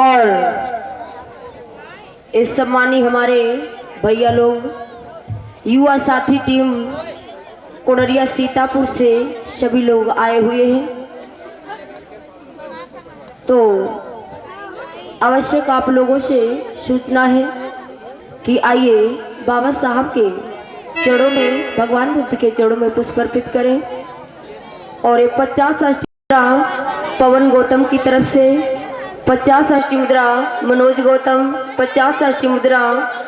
और इस सम्मानी हमारे भैया लोग युवा साथी टीम कोडरिया सीतापुर से सभी लोग आए हुए हैं। तो आवश्यक आप लोगों से सूचना है कि आइए बाबा साहब के चरणों में, भगवान बुद्ध के चरणों में पुष्प अर्पित करें। और ये 50 अष्टमुद्रा पवन गौतम की तरफ से, 50 अष्टमुद्रा मनोज गौतम, 50 अष्टमुद्रा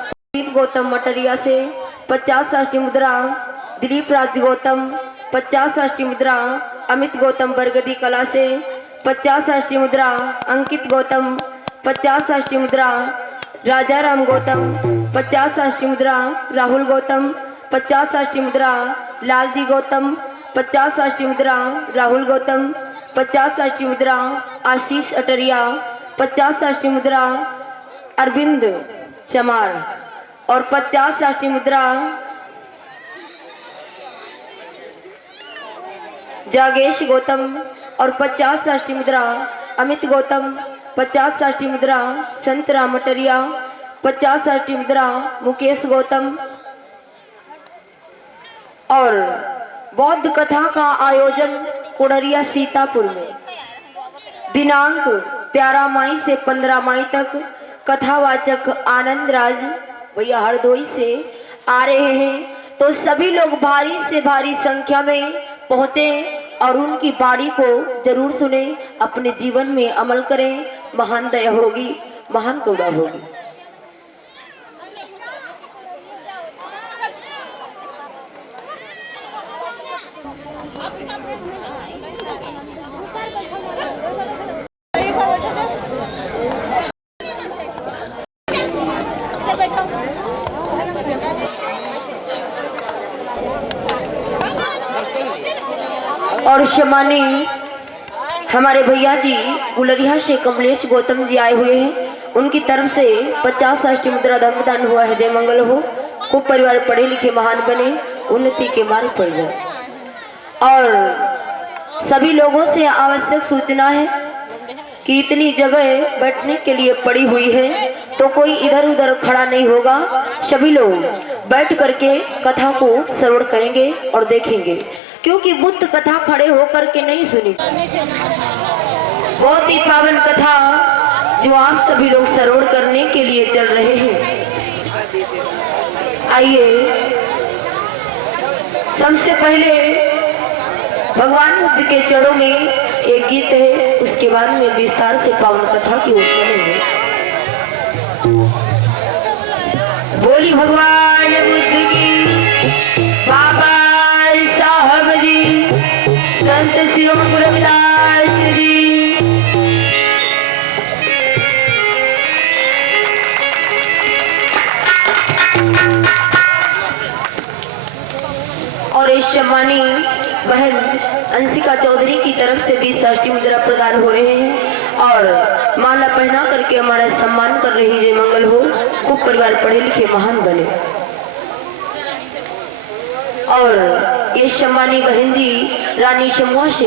दिलीप गौतम मटरिया से, 50 अष्टमुद्रा दिलीप राज गौतम, 50 अष्टमुद्रा अमित गौतम बरगदी कला से, 50 अष्टमुद्रा अंकित गौतम, 50 अष्टमुद्रा राजा राम गौतम, 50 अष्टमुद्रा राहुल गौतम, 50 अष्टमुद्रा लालजी गौतम, 50 अष्टमुद्रा राहुल गौतम, 50 अष्टमुद्रा आशीष अटरिया, 50 अष्टमुद्रा अरविंद चमार और 50 अष्टमुद्रा जागेश गौतम और 50 अष्टमुद्रा अमित गौतम, 50 अष्टमुद्रा संत राम मटरिया, 50 अष्टमुद्रा मुकेश गौतम। और बौद्ध कथा का आयोजन कोडरिया सीतापुर में दिनांक 13 मई से 15 मई तक कथावाचक आनंद राज भैया हरदोई से आ रहे हैं। तो सभी लोग भारी से भारी संख्या में पहुंचे और उनकी बाणी को जरूर सुने, अपने जीवन में अमल करें। महान दया होगी, महान करुणा होगी। और शमानी हमारे भैया जी गुलरिया से कमलेश गौतम जी आए हुए हैं। उनकी तरफ से 50 अष्टमुद्रा धर्मदान हुआ है। जय मंगल हो, खूब परिवार पढ़े लिखे महान बने, उन्नति के मार्ग पर जाए। और सभी लोगों से आवश्यक सूचना है कि इतनी जगह बैठने के लिए पड़ी हुई है, तो कोई इधर उधर खड़ा नहीं होगा। सभी लोग बैठ करके कथा को श्रवण करेंगे और देखेंगे, क्योंकि बुद्ध कथा खड़े होकर के नहीं सुनी। बहुत ही पावन कथा जो आप सभी लोग श्रवण करने के लिए चल रहे हैं। आइए, सबसे पहले भगवान बुद्ध के चरणों में एक गीत है, उसके बाद में विस्तार से पावन कथा की ओर चलेंगे। बोली भगवान बुद्ध की, बाबा साहब जी, संत शिरोमणि रविदास जी। और इस सम्मानी बहन अंशिका चौधरी की तरफ से 20 अष्टमुद्रा प्रदान हो रहे हैं और माला पहना करके हमारा सम्मान कर रही। जय मंगल हो, खूब परिवार पढ़े लिखे महान बने। और ये सम्मानी बहन जी रानी समूह से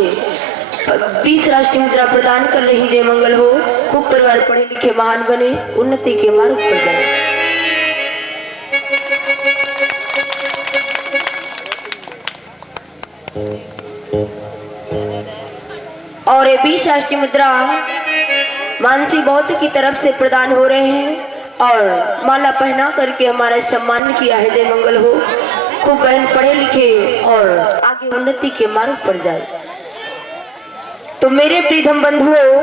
20 अष्टमुद्रा प्रदान कर रही। जय मंगल हो, खूब परिवार पढ़े लिखे महान बने, उन्नति के मार्ग पर जाए। और ये 20 अष्टमुद्रा मानसी बौद्ध की तरफ से प्रदान हो रहे हैं और माला पहना करके हमारा सम्मान किया है। जय मंगल हो, खूब बहन पढ़े लिखे और आगे उन्नति के मार्ग पर जाए। तो मेरे प्रीतम बंधुओं,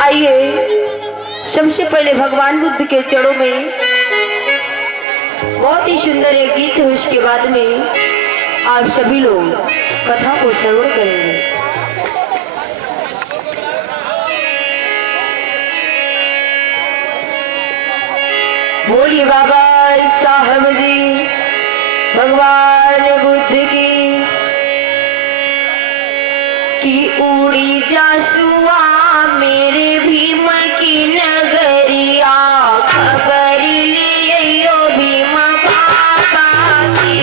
आइए सबसे पहले भगवान बुद्ध के चरणों में बहुत ही सुंदर एक गीत है, उसके बाद में आप सभी लोग कथा को श्रवण करेंगे। बोलिए बाबा साहब जी, भगवान बुद्ध की उड़ी जासुआ मेरे भीम की नगरिया, खबर लियो भीम बाबा की।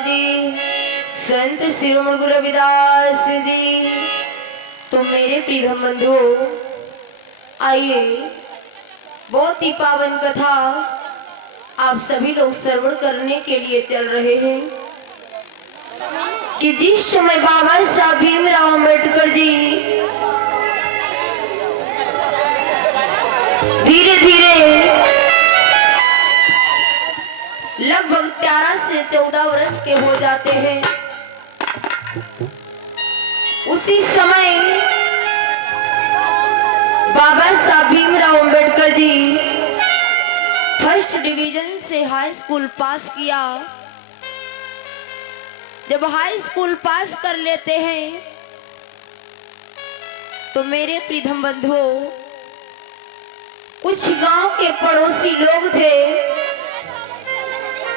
जी, संत शिरोमणि गुरु रविदास जी। तो मेरे प्रियतम बंधु, आइए बहुत ही पावन कथा आप सभी लोग श्रवण करने के लिए चल रहे हैं कि जिस समय बाबा साहब भीमराव अम्बेडकर जी धीरे धीरे लगभग 13 से 14 वर्ष के हो जाते हैं, उसी समय बाबा साहब भीमराव अम्बेडकर जी फर्स्ट डिवीजन से हाई स्कूल पास किया। जब हाई स्कूल पास कर लेते हैं तो मेरे प्रियतम बंधुओं, कुछ गांव के पड़ोसी लोग थे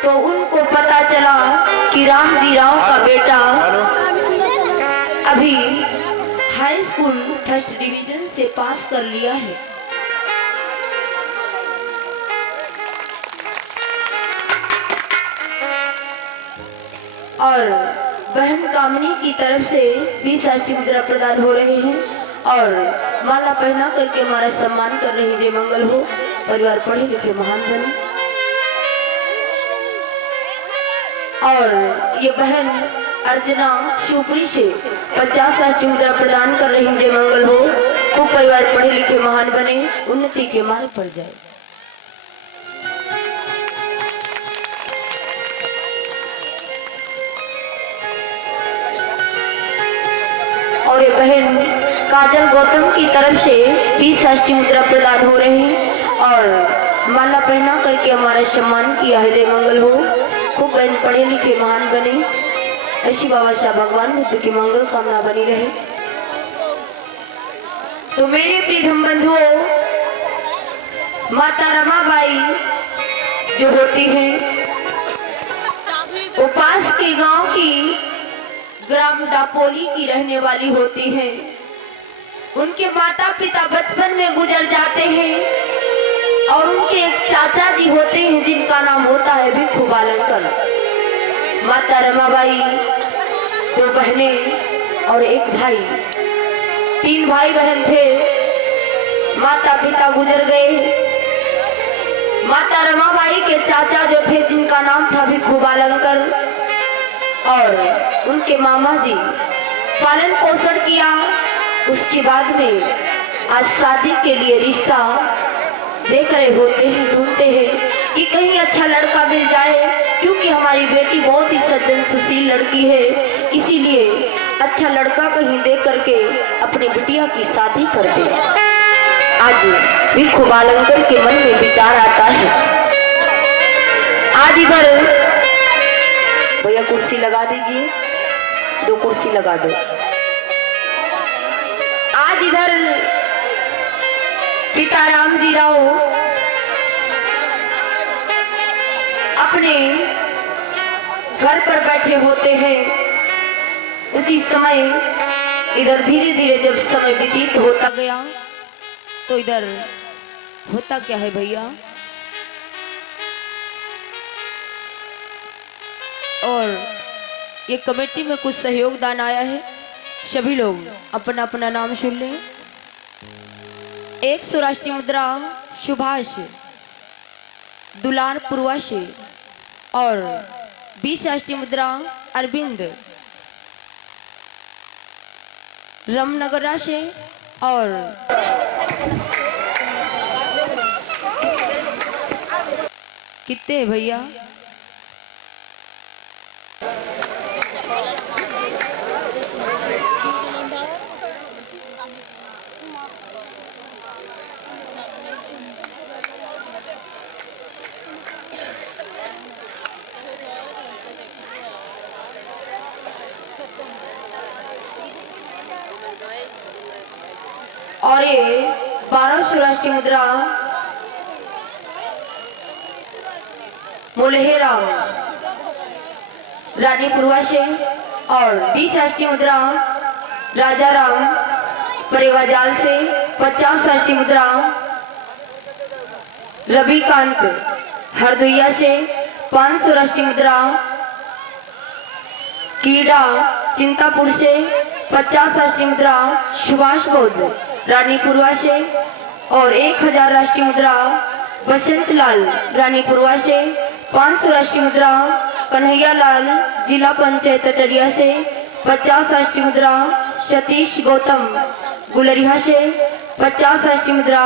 तो उनको पता चला कि रामजी राव का बेटा अभी हाई स्कूल फर्स्ट डिवीजन से पास कर लिया है। और बहन कामनी की तरफ से 20 राष्ट्रीय मुद्रा प्रदान हो रहे हैं और माला पहना करके हमारा सम्मान कर रहे हैं। जय मंगल हो, परिवार पढ़े लिखे महान बने। और ये बहन अर्चना शिवपुरी से 50 राष्ट्रीय मुद्रा प्रदान कर रही हैं। जय मंगल हो, खूब परिवार पढ़े लिखे महान बने, उन्नति के मार्ग पर जाए। और ये बहन काजल गौतम की तरफ से 20 राष्ट्रीय मुद्रा प्रदान हो रहे हैं और माला पहना करके हमारा सम्मान किया है। जय मंगल हो, खूब बहन पढ़े लिखे महान बने, ऐसी बाबा साहब भगवान बुद्ध की मंगल कामना बनी रहे। तो मेरे प्रियतम बंधुओं, माता रमाबाई जो होती हैं वो पास के गांव की ग्राम डापोली की रहने वाली होती हैं। उनके माता पिता बचपन में गुजर जाते हैं और उनके एक चाचा जी होते हैं जिनका नाम होता है भिक्षु बालंकर। माता रमाबाई 2 बहनें और 1 भाई, 3 भाई बहन थे। माता पिता गुजर गए। माता रमाबाई के चाचा जो थे जिनका नाम था भिक्षु बालंकर और उनके मामा जी पालन पोषण किया। उसके बाद में आज शादी के लिए रिश्ता देख रहे होते हैं, ढूंढते हैं कि कहीं अच्छा लड़का मिल जाए, क्योंकि हमारी बेटी बहुत ही सज्जन सुशील लड़की है, इसीलिए अच्छा लड़का कहीं देख करके अपनी बिटिया की शादी कर दे। आज भिक्षु बालंकर के मन में विचार आता है। आज इधर भैया कुर्सी लगा दीजिए, 2 कुर्सी लगा दो। आज इधर पिता रामजी राव अपने घर पर बैठे होते हैं। उसी समय इधर धीरे धीरे जब समय व्यतीत होता गया तो इधर होता क्या है भैया, और ये कमेटी में कुछ सहयोग दान आया है। सभी लोग अपना अपना नाम सुन लें। 100 राष्ट्रीय मुद्रा सुभाष दुलार पुरवा से और 20 राष्ट्रीय मुद्रा अरविंद रामनगरा से और कितने है भैया? और ये 1200 राष्ट्रीय मुद्रा मुलहेरा रानीपुरवा से और 20 राष्ट्रीय मुद्रा राजा राम परेवाजाल से, 50 राष्ट्रीय मुद्रा रविकांत हरदोइया से, 500 राष्ट्रीय मुद्रा कीड़ा चिंतापुर से 50 राष्ट्रीय मुद्रा सुभाष बौद्ध रानीपुरवा से और 1000 राष्ट्रीय मुद्रा बसंत लाल रानीपुरवा से 500 राष्ट्रीय मुद्रा कन्हैया लाल जिला पंचायत टरिया से 50 राष्ट्रीय मुद्रा सतीश गौतम गुलरिया से 50 राष्ट्रीय मुद्रा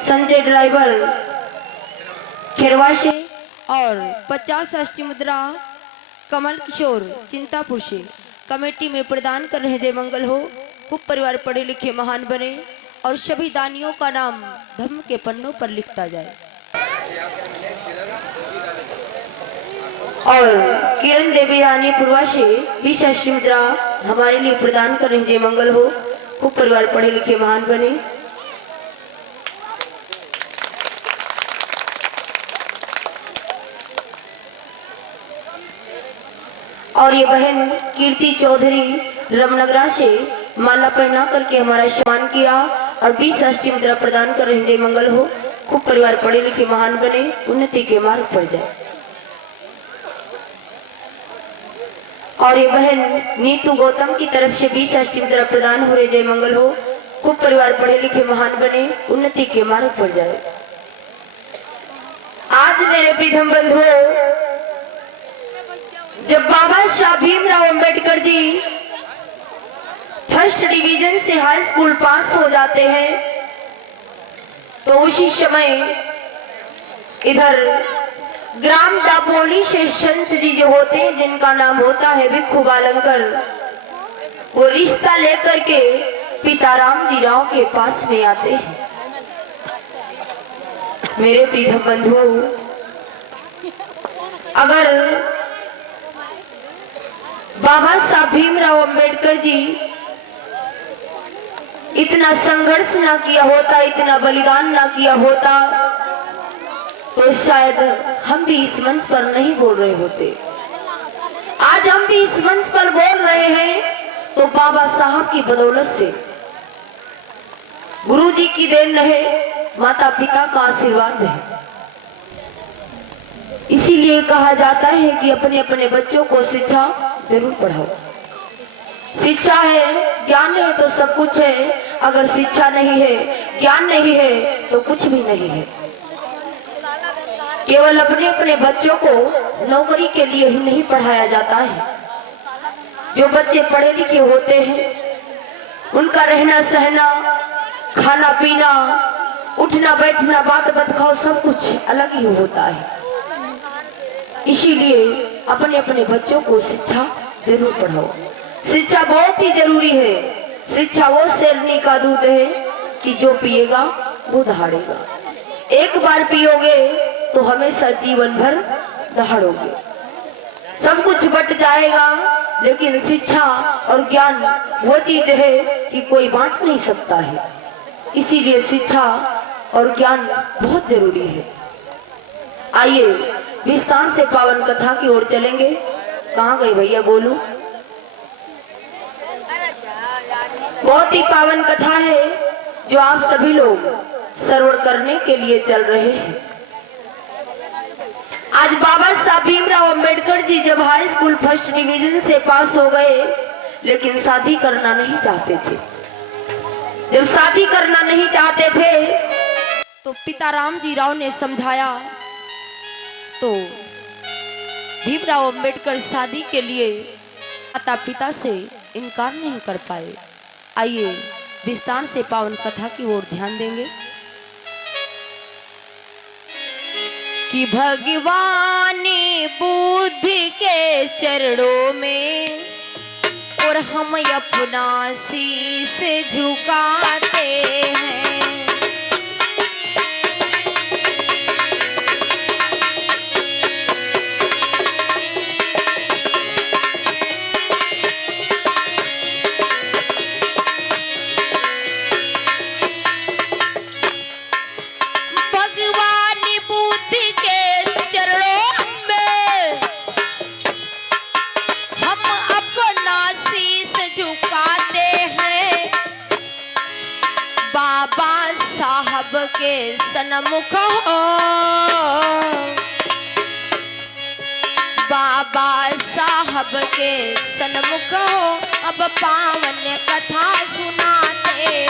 संजय ड्राइवर खेरवा से और 50 राष्ट्रीय मुद्रा कमल किशोर चिंतापुर से कमेटी में प्रदान कर रहे जय मंगल हो। खूब परिवार पढ़े लिखे महान बने और सभी दानियों का नाम धर्म के पन्नों पर लिखता जाए। और किरण देवी रानीपुरवा से 20 राष्ट्रीय मुद्रा हमारे लिए प्रदान कर रहे जय मंगल हो। खूब परिवार पढ़े लिखे महान बने। और ये बहन कीर्ति चौधरी रामनगरा से माला पहना करके हमारा सम्मान किया और 20 राष्ट्रीय मुद्रा प्रदान कर रहे जय मंगल हो। खूब परिवार पढ़े लिखे महान बने, उन्नति के मार्ग पर जाए। और ये बहन नीतू गौतम की तरफ से 20 राष्ट्रीय मुद्रा प्रदान हो रहे जय मंगल हो। खूब परिवार पढ़े लिखे महान बने, उन्नति के मार्ग पर जाए। आज मेरे प्रीतम बंधुओं, जब बाबा साहब भीमराव अंबेडकर जी फर्स्ट डिवीजन से हाई स्कूल पास हो जाते हैं तो उसी समय इधर ग्राम दापोली से संत जी जो होते हैं जिनका नाम होता है भिक्खू बालंकर, वो रिश्ता लेकर के पिता राम जी राव के पास में आते हैं। मेरे प्रिय बंधु, अगर बाबा साहब भीमराव अंबेडकर जी इतना संघर्ष ना किया होता, इतना बलिदान ना किया होता, तो शायद हम भी इस मंच पर नहीं बोल रहे होते। आज हम भी इस मंच पर बोल रहे हैं तो बाबा साहब की बदौलत से, गुरु जी की देन है, माता पिता का आशीर्वाद है। इसीलिए कहा जाता है कि अपने अपने बच्चों को शिक्षा जरूर पढ़ाओ। शिक्षा है, ज्ञान है तो सब कुछ है। अगर शिक्षा नहीं है, ज्ञान नहीं है तो कुछ भी नहीं है। केवल अपने अपने बच्चों को नौकरी के लिए ही नहीं पढ़ाया जाता है। जो बच्चे पढ़े लिखे होते हैं उनका रहना सहना, खाना पीना, उठना बैठना, बात बतखाव सब कुछ अलग ही होता है। इसीलिए अपने अपने बच्चों को शिक्षा जरूर पढ़ाओ। शिक्षा बहुत ही जरूरी है। शिक्षा वो शेरनी का दूध है कि जो पिएगा वो दहाड़ेगा। एक बार पियोगे तो हमेशा जीवन भर दहाड़ोगे। सब कुछ बट जाएगा, लेकिन शिक्षा और ज्ञान वो चीज है कि कोई बांट नहीं सकता है। इसीलिए शिक्षा और ज्ञान बहुत जरूरी है। आइए विस्तार से पावन कथा की ओर चलेंगे। कहाँ गए भैया, बोलूं? बहुत ही पावन कथा है जो आप सभी लोग श्रवण करने के लिए चल रहे हैं। आज बाबा साहब भीमराव अंबेडकर जी जब हाई स्कूल फर्स्ट डिवीजन से पास हो गए, लेकिन शादी करना नहीं चाहते थे। जब शादी करना नहीं चाहते थे तो पिता राम जी राव ने समझाया तो भीमराव अंबेडकर शादी के लिए माता पिता से इनकार नहीं कर पाए। आइए विस्तार से पावन कथा की ओर ध्यान देंगे कि भगवान बुद्धि के चरणों में और हम अपना शीश झुकाते हैं। बाबा साहब के सन्मुख हो बाबा साहब के सन्मुख हो अब पावन कथा सुनाते हैं।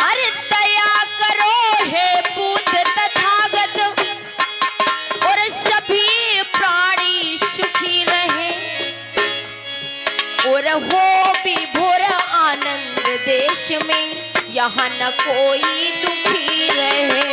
अरे दया करो हे बुद्ध तथागत और सभी प्राणी सुखी रहे और हो विभोर आनंद देश में यहाँ न कोई दुखी रहे।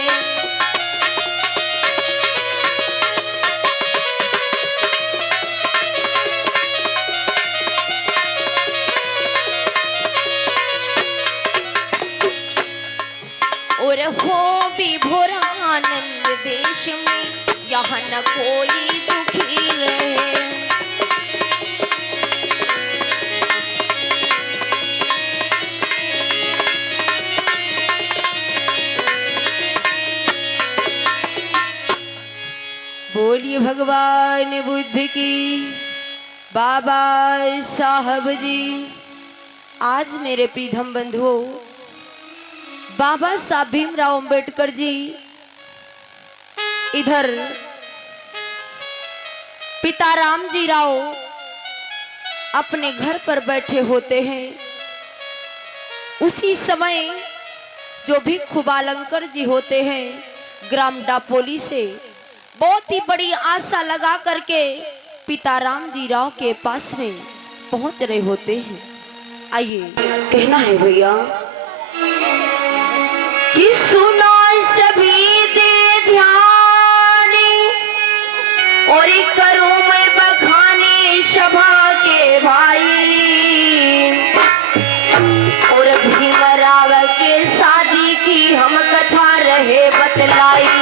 और हो विभोर आनंद देश में यहाँ न कोई दुखी रहे। बोलिए भगवान बुद्ध की। बाबा साहब जी, आज मेरे प्रीतम बंधुओं बाबा साहब भीमराव अंबेडकर जी इधर पिता राम जी राव अपने घर पर बैठे होते हैं। उसी समय जो भी खुबालंकर जी होते हैं ग्राम डापोली से बहुत ही बड़ी आशा लगा करके पिता राम जी राव के पास में पहुंच रहे होते हैं। आइए कहना है भैया कि सुनो सभी दे ध्यान और करो मैं बखाने सभा के भाई और भीमराव के शादी की हम कथा रहे बतलाई।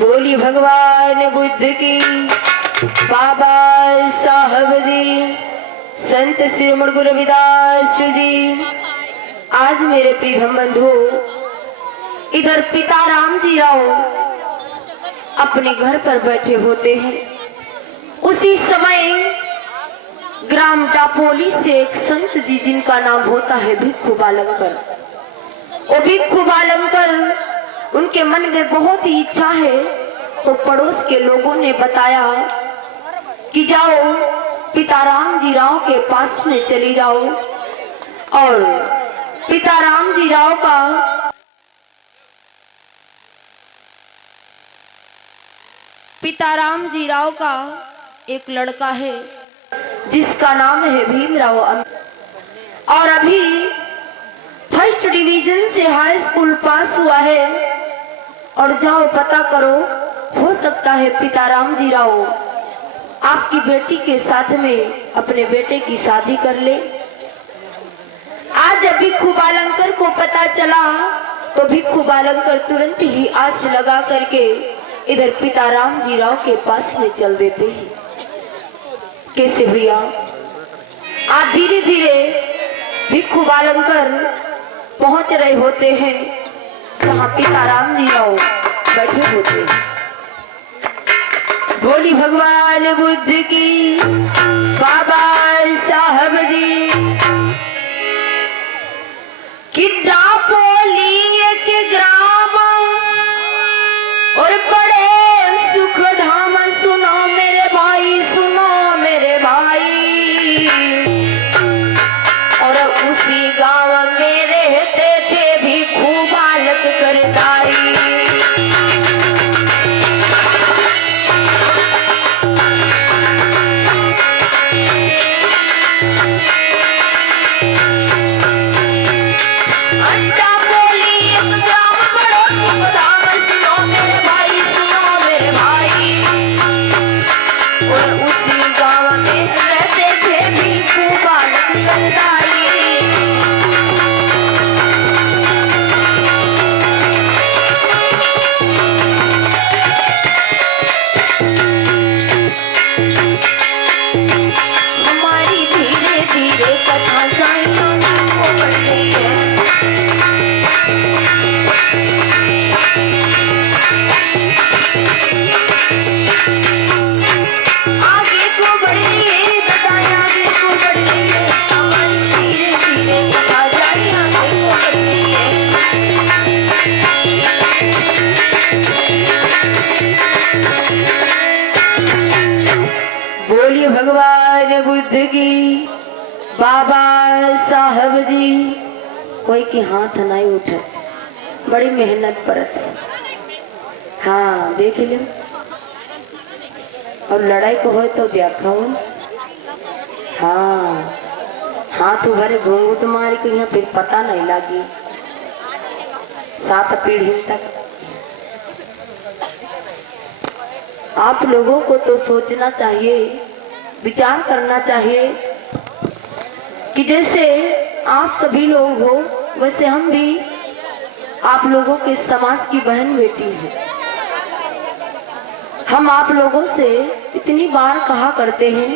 बोली भगवान बुद्ध की। बाबा साहब जी, संत श्रीमद गुरु रविदास जी, आज मेरे प्रियतम बंधु इधर पिता राम जी राव अपने घर पर बैठे होते हैं। उसी समय ग्राम डापोली से एक संत जी जिनका नाम होता है भिक्खु बालंकर, वो भिक्खु बालंकर उनके मन में बहुत ही इच्छा है, तो पड़ोस के लोगों ने बताया कि जाओ पिता राम जी राव के पास में चली जाओ। और पिता राम जी राव का एक लड़का है जिसका नाम है भीमराव, और अभी फर्स्ट डिवीजन से हाई स्कूल पास हुआ है। और जाओ पता करो, हो सकता है पिता राम जी राव आपकी बेटी के साथ में अपने बेटे की शादी कर ले। आज भिक्खु बालंकर को पता चला तो भिक्खु बालंकर तुरंत ही आस लगा करके इधर पिता राम जी राव के पास में चल देते हैं। कैसे भैया, आज धीरे धीरे भिक्खु बालंकर पहुंच रहे होते हैं जहां पिता राम जी राव बैठे होते हैं। बोली भगवान बुद्ध की, बाबा साहब जी कि डापोली के ग्राम और बड़े सुख धाम, सुनो मेरे भाई, सुनो मेरे भाई। और उसी गांव में रहते थे भिक्खु बालक करताई। बोलिए भगवान बुद्ध की, बाबा साहब जी। कोई की हाथ नहीं उठे, बड़ी मेहनत परत है। हाँ देख लो, और लड़ाई को हो तो देखो। हाँ हाथ उभरे घूंघट मारी को यहाँ फिर पता नहीं लगी 7 पीढ़ी तक। आप लोगों को तो सोचना चाहिए, विचार करना चाहिए कि जैसे आप सभी लोग हो वैसे हम भी आप लोगों के समाज की बहन बेटी हैं। हम आप लोगों से इतनी बार कहा करते हैं,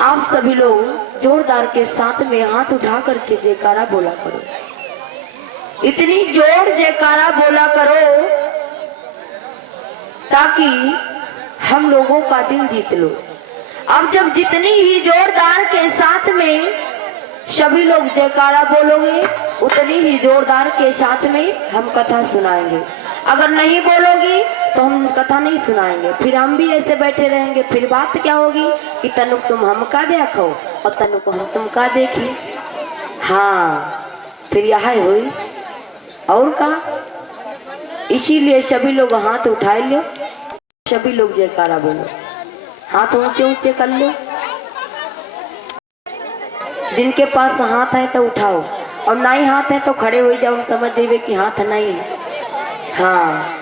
आप सभी लोग जोरदार के साथ में हाथ उठा करके जयकारा बोला करो। इतनी जोर जयकारा बोला करो ताकि हम लोगों का दिल जीत लो। अब जब जितनी ही जोरदार के साथ में सभी लोग जयकारा बोलोगे, उतनी ही जोरदार के साथ में हम कथा सुनाएंगे। अगर नहीं बोलोगी तो हम कथा नहीं सुनाएंगे, फिर हम भी ऐसे बैठे रहेंगे। फिर बात क्या होगी कि तनुक तुम हमका देखो और तनुक हम तुमका देखी। हाँ फिर यह हुई और का। इसीलिए सभी लोग हाथ उठाए लो, सभी लोग जयकारा बोलो, हाथ ऊंचे ऊंचे कर लो। जिनके पास हाथ है तो उठाओ, और नहीं हाथ है तो खड़े हो जाओ, समझ जाइए कि हाथ नहीं है। हाँ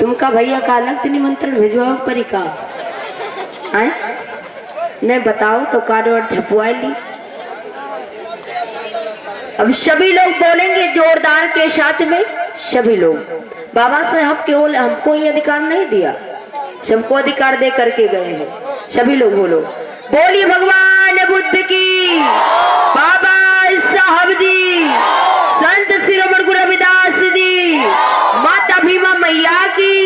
तुमका भैया का अलग निमंत्रण भेजवाओ परी का नहीं बताओ तो कार्ड और छपवा ली। अब सभी लोग बोलेंगे जोरदार के साथ में, सभी लोग। बाबा साहब केवल हमको ही अधिकार नहीं दिया, सबको अधिकार दे करके गए हैं। सभी लोग बोलो, बोलिए भगवान बुद्ध की, बाबा साहब जी, संत शिरोमणि गुरु रविदास जी, माता भीमा मैया की।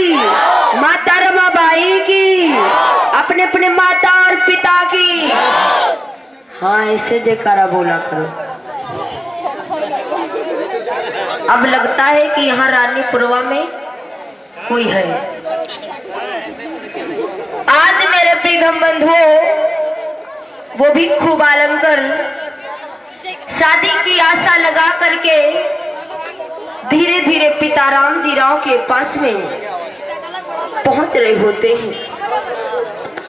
हाँ ऐसे जयकारा बोला करो। अब लगता है कि यहाँ रानीपुरवा में कोई है। आज मेरे प्रियतम बंधुओं, वो भी खूब अलंकर शादी की आशा लगा करके धीरे धीरे पिता राम जी राव के पास में पहुंच रहे होते हैं।